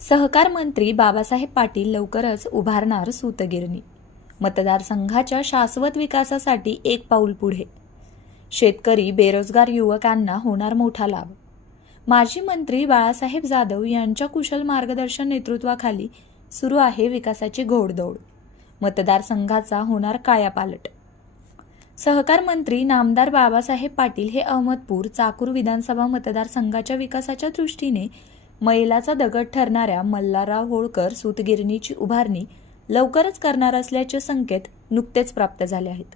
सहकार मंत्री बाबासाहेब पाटील लवकरच उभारणार सूतगिरणी. मतदारसंघाच्या शाश्वत विकासासाठी एक पाऊल पुढे. शेतकरी बेरोजगार युवकांना होणार मोठा लाभ. माजी मंत्री बाळासाहेब जाधव यांच्या कुशल मार्गदर्शन नेतृत्वाखाली सुरू आहे विकासाची घोडदौड. मतदारसंघाचा होणार कायापालट. सहकार मंत्री नामदार बाबासाहेब पाटील हे अहमदपूर चाकूर विधानसभा मतदारसंघाच्या विकासाच्या दृष्टीने मैलाचा दगड ठरणाऱ्या मल्हारराव होळकर सूतगिरणीची उभारणी लवकरच करणार असल्याचे संकेत नुकतेच प्राप्त झाले आहेत.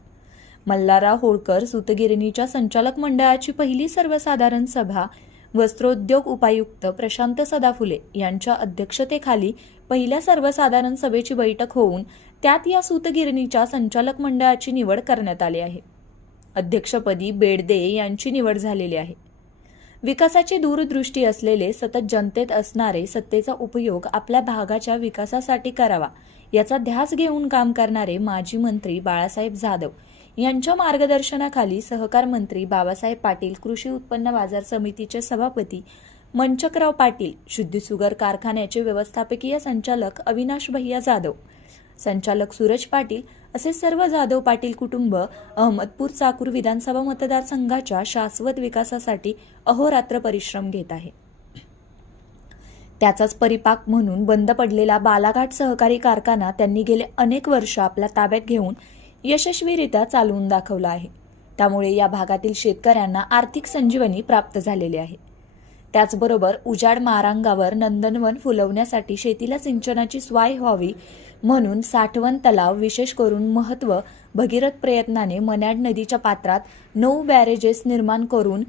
मल्हारराव होळकर सूतगिरणीच्या संचालक मंडळाची पहिली सर्वसाधारण सभा वस्त्रोद्योग उपायुक्त प्रशांत सदाफुले यांच्या अध्यक्षतेखाली पहिल्या सर्वसाधारण सभेची बैठक होऊन त्यात या सूतगिरणीच्या संचालक मंडळाची निवड करण्यात आली आहे. अध्यक्षपदी बेडदे यांची निवड झालेली आहे. विकासाची दूरदृष्टी असलेले सतत जनतेत असणारे सत्तेचा उपयोग आपल्या भागाच्या विकासासाठी करावा याचा ध्यास घेऊन काम करणारे माजी मंत्री बाळासाहेब जाधव यांच्या मार्गदर्शनाखाली सहकार मंत्री बाबासाहेब पाटील कृषी उत्पन्न बाजार समितीचे सभापती मंचकराव पाटील शुद्धी सुगर कारखान्याचे व्यवस्थापकीय संचालक अविनाश भैया जाधव संचालक सूरज पाटील असे सर्व जाधव पाटील कुटुंब अहमदपूर चाकूर विधानसभा मतदारसंघाच्या शाश्वत विकासासाठी अहोरात्र परिश्रम घेत आहे. त्याचाच परिपाक म्हणून बंद पडलेला बालाघाट सहकारी कारखाना त्यांनी गेले अनेक वर्ष आपल्या ताब्यात घेऊन यशस्वीरित्या चालवून दाखवला आहे. त्यामुळे या भागातील शेतकऱ्यांना आर्थिक संजीवनी प्राप्त झालेली आहे. त्याचबरोबर उजाड मारांगावर नंदनवन फुलवण्यासाठी शेतीला सिंचनाची स्वाय व्हावी म्हणून साठवण तलाव विशेष करून महत्त्व भगीरथ प्रयत्नाने मन्याड नदीच्या पात्रात नऊ बॅरेजेस निर्माण करून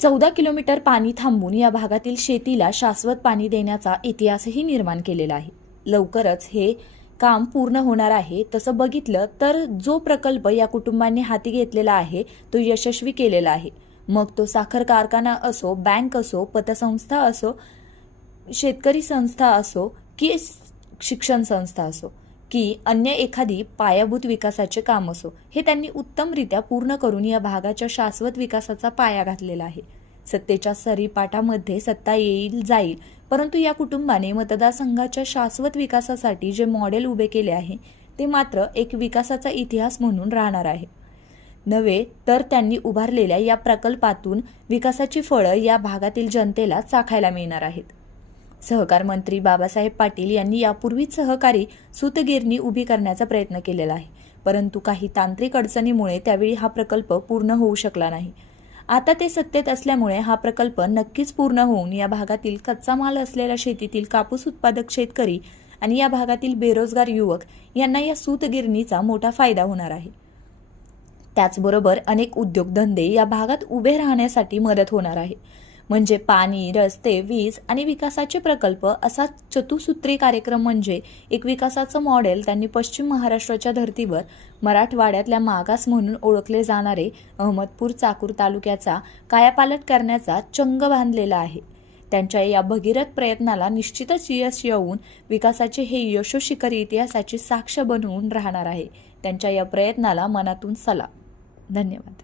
चौदा किलोमीटर पाणी थांबून या भागातील शेतीला शाश्वत पाणी देण्याचा इतिहासही निर्माण केलेला आहे. लवकरच हे काम पूर्ण होणार आहे. तसं बघितलं तर जो प्रकल्प या कुटुंबांनी हाती घेतलेला आहे तो यशस्वी केलेला आहे. मग तो साखर कारखाना असो बँक असो पतसंस्था असो शेतकरी संस्था असो की शिक्षण संस्था असो की अन्य एखादी पायाभूत विकासाचे काम असो हे त्यांनी उत्तमरित्या पूर्ण करून या भागाच्या शाश्वत विकासाचा पाया घातलेला आहे. सत्तेच्या सरीपाटामध्ये सत्ता येईल जाईल परंतु या कुटुंबाने मतदारसंघाच्या शाश्वत विकासासाठी जे मॉडेल उभे केले आहे ते मात्र एक विकासाचा इतिहास म्हणून राहणार आहे. नव्हे तर त्यांनी उभारलेल्या या प्रकल्पातून विकासाची फळं या भागातील जनतेला चाखायला मिळणार आहेत. सहकार मंत्री बाबासाहेब पाटील यांनी यापूर्वीच सहकारी सूतगिरणी उभी करण्याचा प्रयत्न केलेला आहे परंतु काही तांत्रिक अडचणीमुळे त्यावेळी हा प्रकल्प पूर्ण होऊ शकला नाही. आता ते सत्तेत असल्यामुळे हा प्रकल्प नक्कीच पूर्ण होऊन या भागातील कच्चा माल असलेल्या शेतीतील कापूस उत्पादक शेतकरी आणि या भागातील बेरोजगार युवक यांना या सूतगिरणीचा मोठा फायदा होणार आहे. त्याचबरोबर अनेक उद्योगधंदे या भागात उभे राहण्यासाठी मदत होणार आहे. म्हणजे पाणी रस्ते वीज आणि विकासाचे प्रकल्प असा चतुसूत्री कार्यक्रम म्हणजे एक विकासाचं मॉडेल त्यांनी पश्चिम महाराष्ट्राच्या धर्तीवर मराठवाड्यातल्या मागास म्हणून ओळखले जाणारे अहमदपूर चाकूर तालुक्याचा कायापालट करण्याचा चंग बांधलेला आहे. त्यांच्या या भगीरथ प्रयत्नाला निश्चितच यश येऊन विकासाचे हे यशोशिखर इतिहासाची साक्ष बनवून राहणार आहे. त्यांच्या या प्रयत्नाला मनातून सलाम. धन्यवाद